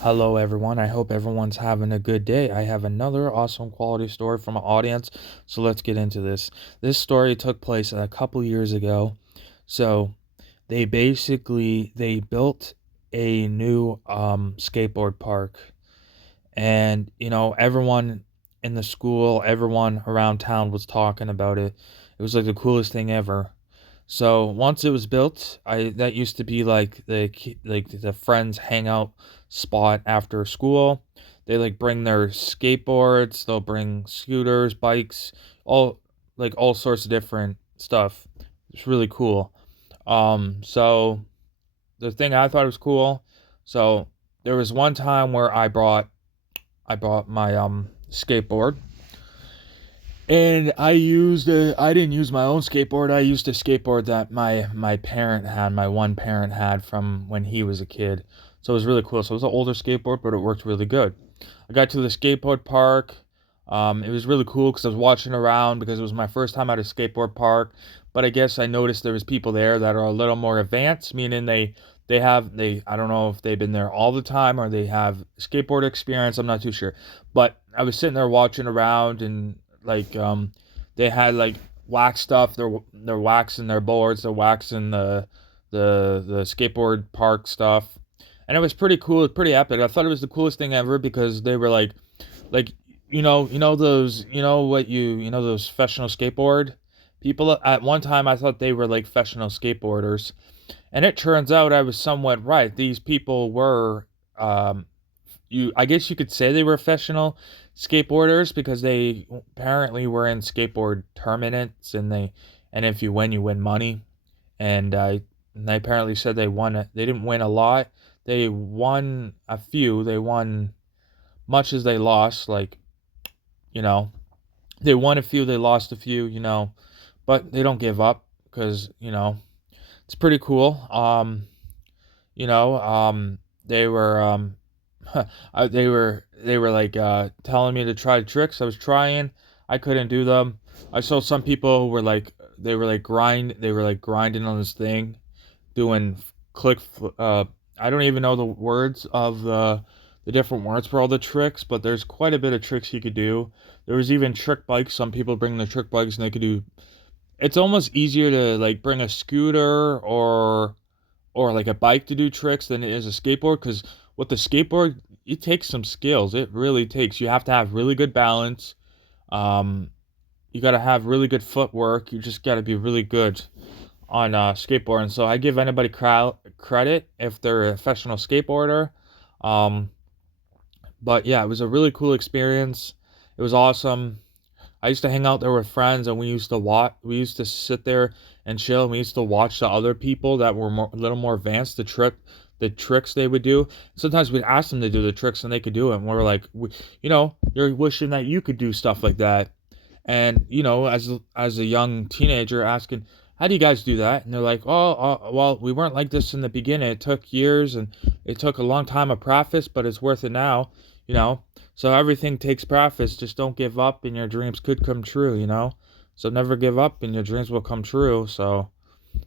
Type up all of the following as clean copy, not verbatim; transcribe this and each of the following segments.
Hello, everyone. I hope everyone's having a good day. I have another awesome quality story from an audience, so let's get into this. This story took place a couple years ago. So they built a new skateboard park, and everyone in the school, everyone around town was talking about it. It was like the coolest thing ever. So once it was built, I that used to be like the friends hangout spot after school. They like bring their skateboards, they'll bring scooters, bikes, all sorts of different stuff. It's really cool. So the thing I thought was cool. So there was one time where I bought my skateboard, and I didn't use my own skateboard. I used a skateboard that my one parent had from when he was a kid. So it was really cool. So it was an older skateboard, but it worked really good. I got to the skateboard park. It was really cool because I was watching around because it was my first time at a skateboard park. But I guess I noticed there was people there that are a little more advanced, meaning they I don't know if they've been there all the time or they have skateboard experience. I'm not too sure. But I was sitting there watching around, and they had like wax stuff. They're waxing their boards. They're waxing the skateboard park stuff, and it was pretty cool. It's pretty epic. I thought it was the coolest thing ever because they were like those those professional skateboard people. At one time I thought they were like professional skateboarders, and it turns out I was somewhat right. These people were you I guess you could say they were professional skateboarders because they apparently were in skateboard tournaments, and if you win, you win money. And they apparently said they didn't win a lot. They won a few. They won much as they lost, like, you know, they won a few, they lost a few, but they don't give up because, it's pretty cool. You know, they were they were like telling me to try tricks. I was trying. I couldn't do them. I saw some people who were like they were like grinding on this thing, doing click I don't even know the words of the different words for all the tricks, but there's quite a bit of tricks you could do. There was even trick bikes. Some people bring the trick bikes and they could do. It's almost easier to like bring a scooter or like a bike to do tricks than it is a skateboard, because with the skateboard it takes some skills. It really takes. You have to have really good balance. Um, you got to have really good footwork. You just got to be really good on skateboarding. So I give anybody credit if they're a professional skateboarder. Um, but yeah, it was a really cool experience. It was awesome. I used to hang out there with friends, and we used to watch. We used to sit there and chill. And we used to watch the other people that were a little more advanced. The tricks they would do. Sometimes we'd ask them to do the tricks, and they could do it. And we were like, you're wishing that you could do stuff like that. And as a young teenager, asking, "How do you guys do that?" And they're like, "Oh, well, we weren't like this in the beginning. It took years, and it took a long time of practice, but it's worth it now." You know, so everything takes practice. Just don't give up, and your dreams could come true. So never give up, and your dreams will come true. So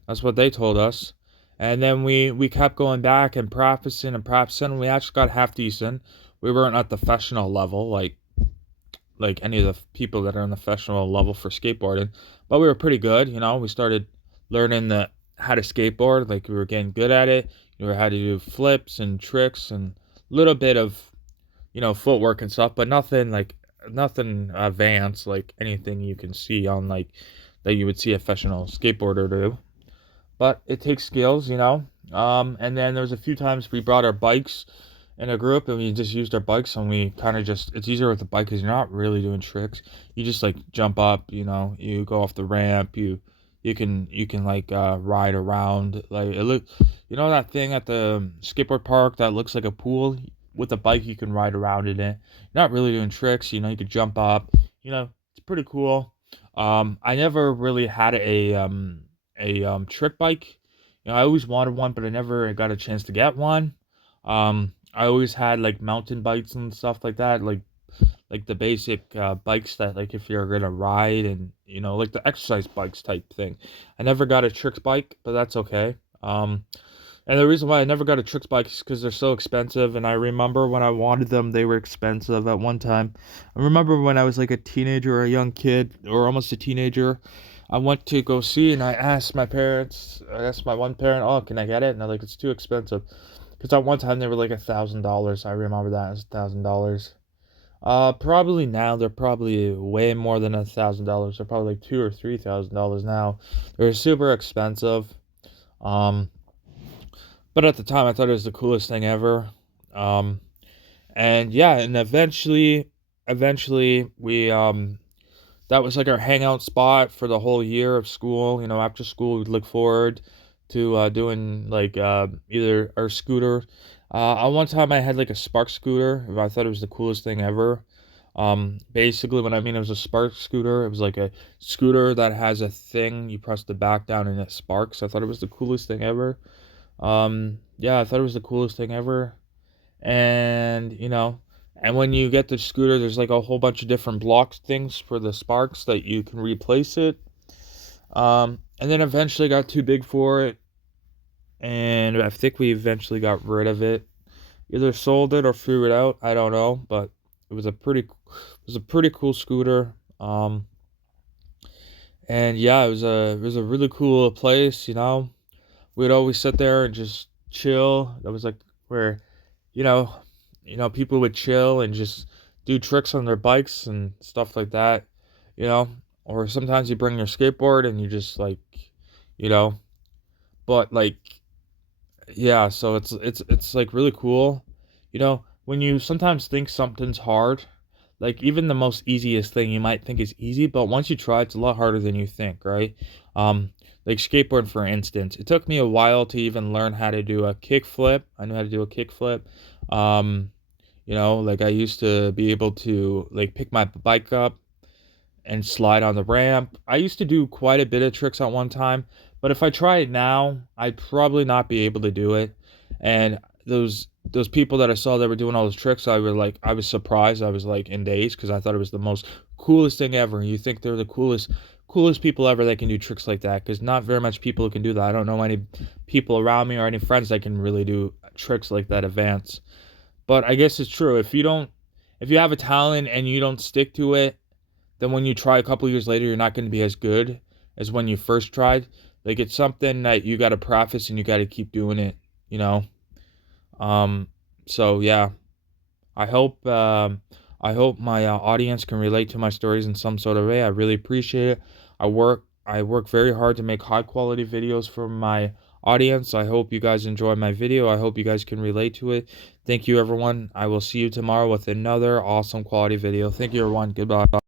that's what they told us. And then we kept going back and practicing and practicing, and we actually got half decent. We weren't at the professional level, like any of the people that are on the professional level for skateboarding, but we were pretty good. We started learning the how to skateboard. Like, we were getting good at it. We were how to do flips and tricks and a little bit of footwork and stuff, but nothing advanced like anything you can see on like that you would see a professional skateboarder do. But it takes skills. And then there was a few times we brought our bikes in a group, and we just used our bikes, and we kind of just it's easier with the bike because you're not really doing tricks. You just like jump up, you go off the ramp, you can like ride around, like it look that thing at the skateboard park that looks like a pool. With a bike you can ride around in it. You're not really doing tricks. You could jump up. It's pretty cool. I never really had a trick bike. I always wanted one, but I never got a chance to get one. I always had like mountain bikes and stuff like that, like the basic bikes that, like, if you're gonna ride, and like the exercise bikes type thing. I never got a trick bike, but that's okay. And the reason why I never got a tricks bike is because they're so expensive. And I remember when I wanted them, they were expensive at one time. I remember when I was like a teenager or a young kid or almost a teenager, I went to go see and I asked my parents, I asked my one parent, oh, can I get it? And they're like, it's too expensive. Because at one time they were like $1,000. I remember that as $1,000. Probably now they're probably way more than $1,000. They're probably like $2,000 or $3,000 now. They're super expensive. Um, but at the time I thought it was the coolest thing ever. Um, and yeah, and eventually we that was like our hangout spot for the whole year of school. You know, after school we'd look forward to doing like either our scooter. At one time I had like a Spark scooter. I thought it was the coolest thing ever. Basically, when I mean it was a Spark scooter, it was like a scooter that has a thing. You press the back down and it sparks. I thought it was the coolest thing ever. Yeah, I thought it was the coolest thing ever. And and when you get the scooter, there's like a whole bunch of different block things for the sparks that you can replace it. And then eventually got too big for it, and I think we eventually got rid of it. Either sold it or threw it out. I don't know, but it was a pretty cool scooter. And yeah, it was a really cool place. We'd always sit there and just chill. That was like where, you know, people would chill and just do tricks on their bikes and stuff like that, you know. Or sometimes you bring your skateboard and you just like, you know, but like yeah, so it's like really cool. When you sometimes think something's hard, like even the most easiest thing you might think is easy, but once you try it's a lot harder than you think, right? Um like skateboard for instance. It took me a while to even learn how to do a kickflip. I knew how to do a kickflip. Um like I used to be able to like pick my bike up and slide on the ramp. I used to do quite a bit of tricks at one time, but if I try it now, I'd probably not be able to do it. And those people that I saw that were doing all those tricks, I was surprised. I was like in daze because I thought it was the most coolest thing ever. And you think they're the coolest people ever that can do tricks like that, because not very much people can do that. I don't know any people around me or any friends that can really do tricks like that advanced. But I guess it's true. If you have a talent and you don't stick to it, then when you try a couple years later, you're not going to be as good as when you first tried. Like it's something that you got to practice and you got to keep doing it, you know? Um, so yeah, I hope, I hope my audience can relate to my stories in some sort of way. I really appreciate it. I work very hard to make high quality videos for my audience. I hope you guys enjoy my video. I hope you guys can relate to it. Thank you, everyone. I will see you tomorrow with another awesome quality video. Thank you, everyone. Goodbye.